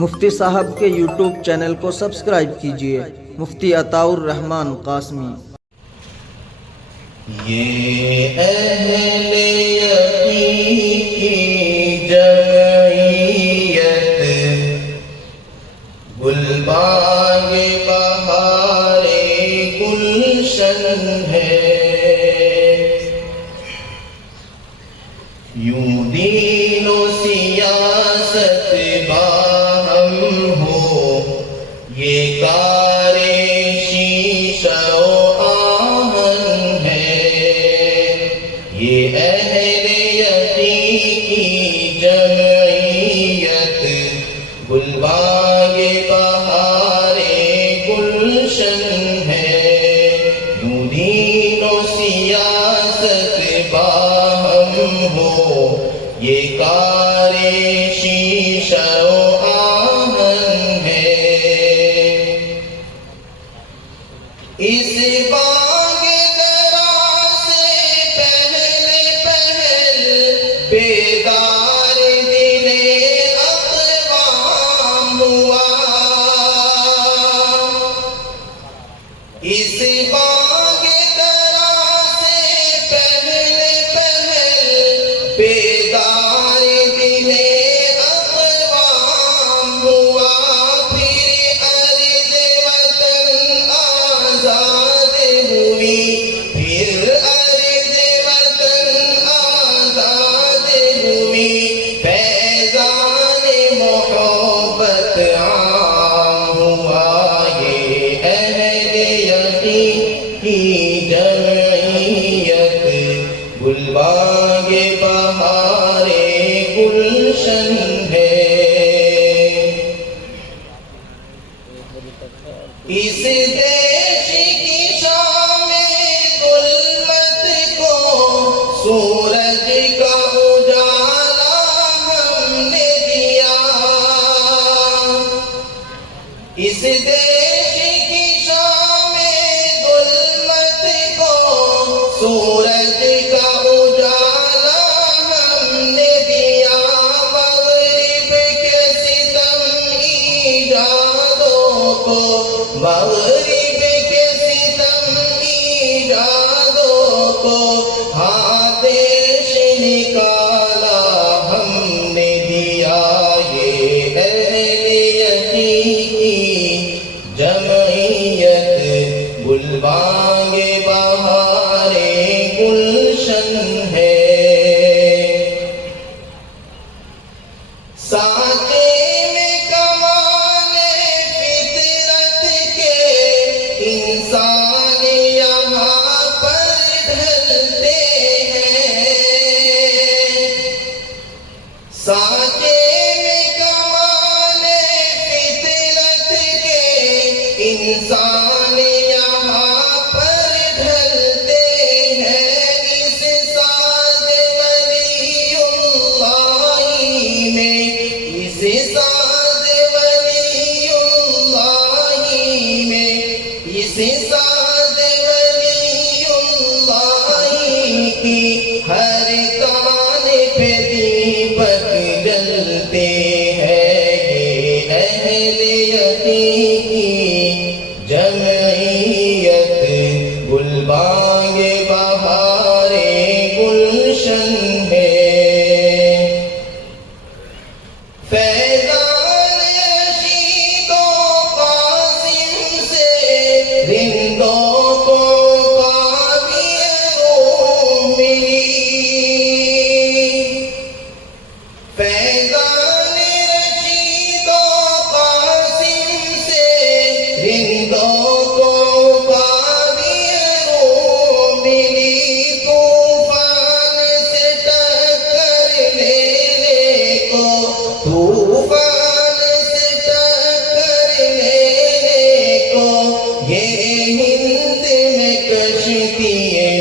مفتی صاحب کے YouTube channel کو سبسکرائب کیجئے۔ مفتی عطاء الرحمن قاسمی۔ یہ اہل یقین کی جمعیت گلبانگ بہار گلشن ہے، یوں دین و سیاست باہم ہو، یہ کار شیشہ و آہن ہے۔ یہ اہل یقین کی جمعیت گلبانگ بہار گلشن ہے، یوں دین و سیاست باہم ہو، یہ کار شیشہ و آہن ہے۔ اس بانگ درا سے پہلے پہل بیدار دل اقوام ہوا، اس بانگ درا سے پہلے پہل بیدار دل اقوام ہوا، پھر ارض وطن آزاد ہوئی، پھر ارض وطن آزاد ہوئی، فیضان محبت عام ہوا۔ یہ اہل یقین کی جمعیت گلبانگ بہار گلشن ہے۔ اس دیش کی شام ظلمت کو سورج کا اجالا ہم نے دیا، اس دیش کی شام ظلمت کو سورج کا اجالا ہم نے دیا، مغرب کے ستم ایجادوں کو، مغرب کے ستم ایجادوں کو آتش نکالا ہم نے دیا۔ یہ اہل یقین کی جمعیت گلبانگ بہار گلشن ہے۔ سانچے میں کمال فطرت کے انسان یہاں پر ڈھلتے ہیں، سانچے میں کمال فطرت کے انسان یہاں پر ڈھلتے ہیں، اس ساز ولی اللہ میں، اس ساز ولی اللہ میں، اس ساز ولی اللہ کی ہر کان پہ دیپک جلتے ہیں۔ یہ اہل یقین کی جمعیت گلبانگ بہار گلشن ہے۔ فیضان رشید و قاسم سے رندوں کو کاویوں ملی، فیضان رشید و قاسم سے رندوں کو کاویوں ملی، طوفان سے ٹکر لینے کو، طوفان سے ٹکر لینے کو، یہ ہند میں کشتی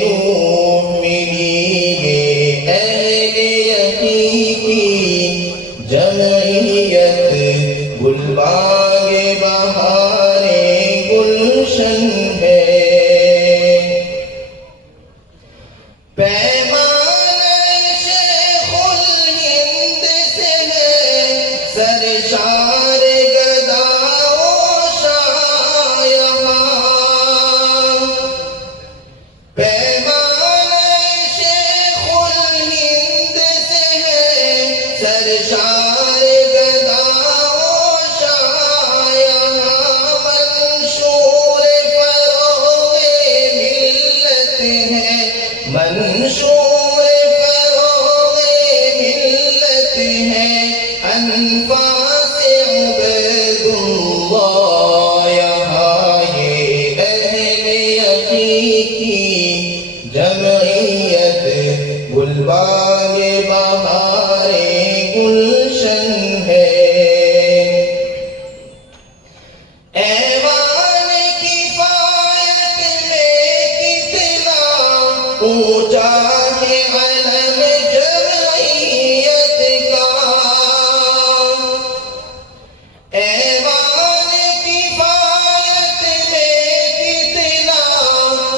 نوح ملی۔ یہ اہل یقین کی جمعیت گلبانگ بہار گلشن ہے۔ پیمان شیخ الہند سے ہے سرشار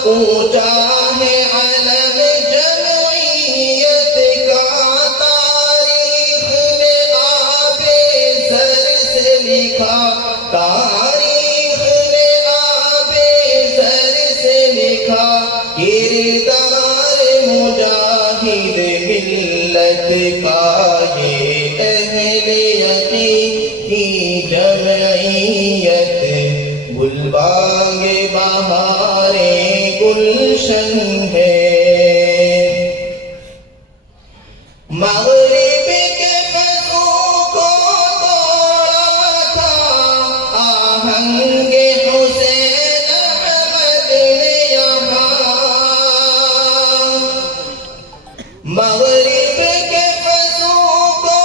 اونچا ہے علم جمعیت کا، تاریخ نے آب زر سے لکھا، تاریخ نے آب زر سے لکھا، کردار مجاہد ملت کا یہ اہل یقین کی جمعیت، گلبانگ بہار گلشن ہے۔ مغرب کے فضوں کو توڑا تھا آہنگ حسین احمد نے یہاں، مغرب کے فضوں کو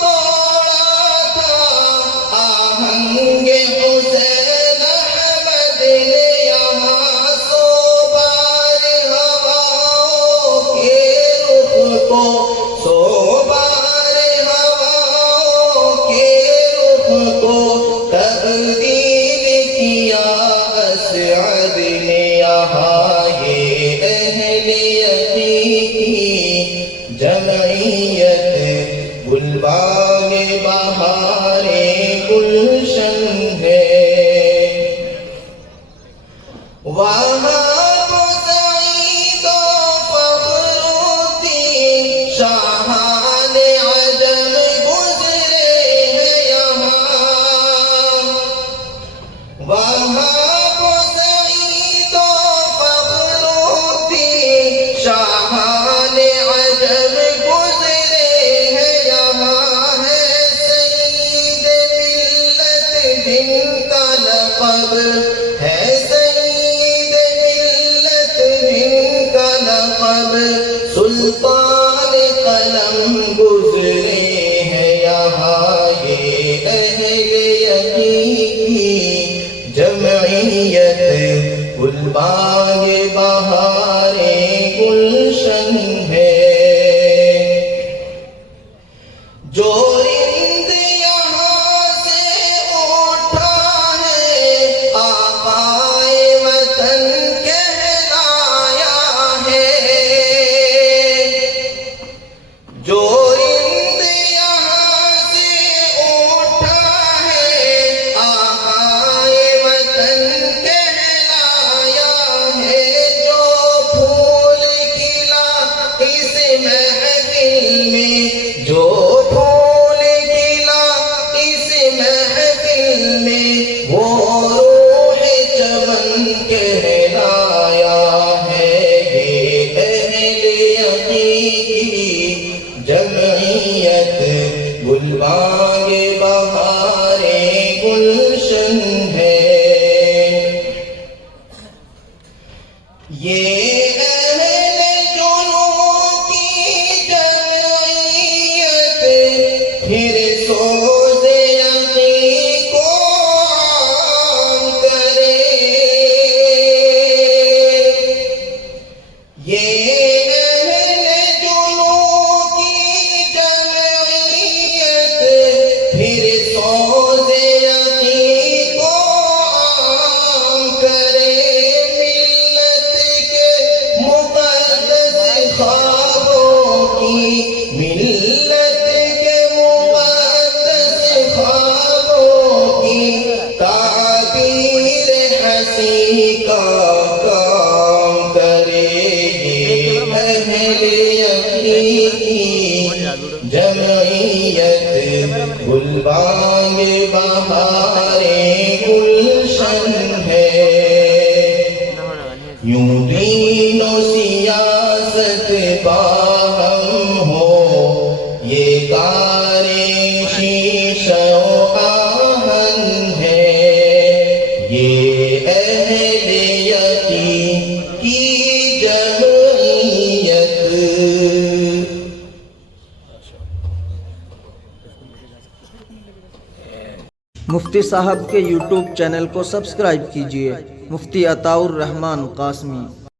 توڑا تھا آہنگ حسین احمد نے یہاں، سو بار ہواؤں کے رخ کو، سو بار ہواؤں کے رخ کو تبدیل کیا اسعد نے یہاں، یہ اہل یقین کی جمعیت، گلبانگ بہار گلشن ہے۔ وہاں سعید و فخر الدین شاہان عجم گزرے ہیں یہاں، وہاں سعید و فخر الدین شاہان عجم گزرے ہیں یہاں، ہے سید ملت جن کا لقب، ہے سید ملت جن کا لقب، سلطان قلم گزرے ہیں یہاں، یہ اہل یقین کی جمعیت، گلبانگ بہار گلشن ہے۔ جو رند یہاں سے اٹھا ہے آقائے وطن کہلایا ہے، جو رند یہاں سے اٹھا ہے آقائے وطن کہلایا ہے، جو پھول کھلا اس محفل میں، جو پھول کھلا اس محفل میں، وہ روح چمن کہلایا ہے، یہ اہل یقین کی جمعیت، گلبانگ بہار گلشن ہے۔ یہ اہل جنوں کی جمعیت، پھر سوز یقین کو عام کرے، یہ اہل جنوں کی جمعیت، پھر سوز یقین کو عام کرے، ملت کے مقدس خوابوں کی، ملت کے مقدس خوابوں کی تعبیر حسین کا کام کرے، یہ اہل یقین کی جمعیت، گلبانگ بہار گلشن ہے۔ یوں دین و سیاست باہم ہو، یہ کار شیشہ و آہن ہے، یہ اہل یقین کی جمعیت۔ مفتی صاحب کے یوٹیوب چینل کو سبسکرائب کیجیے، مفتی عطاء الرحمان قاسمی۔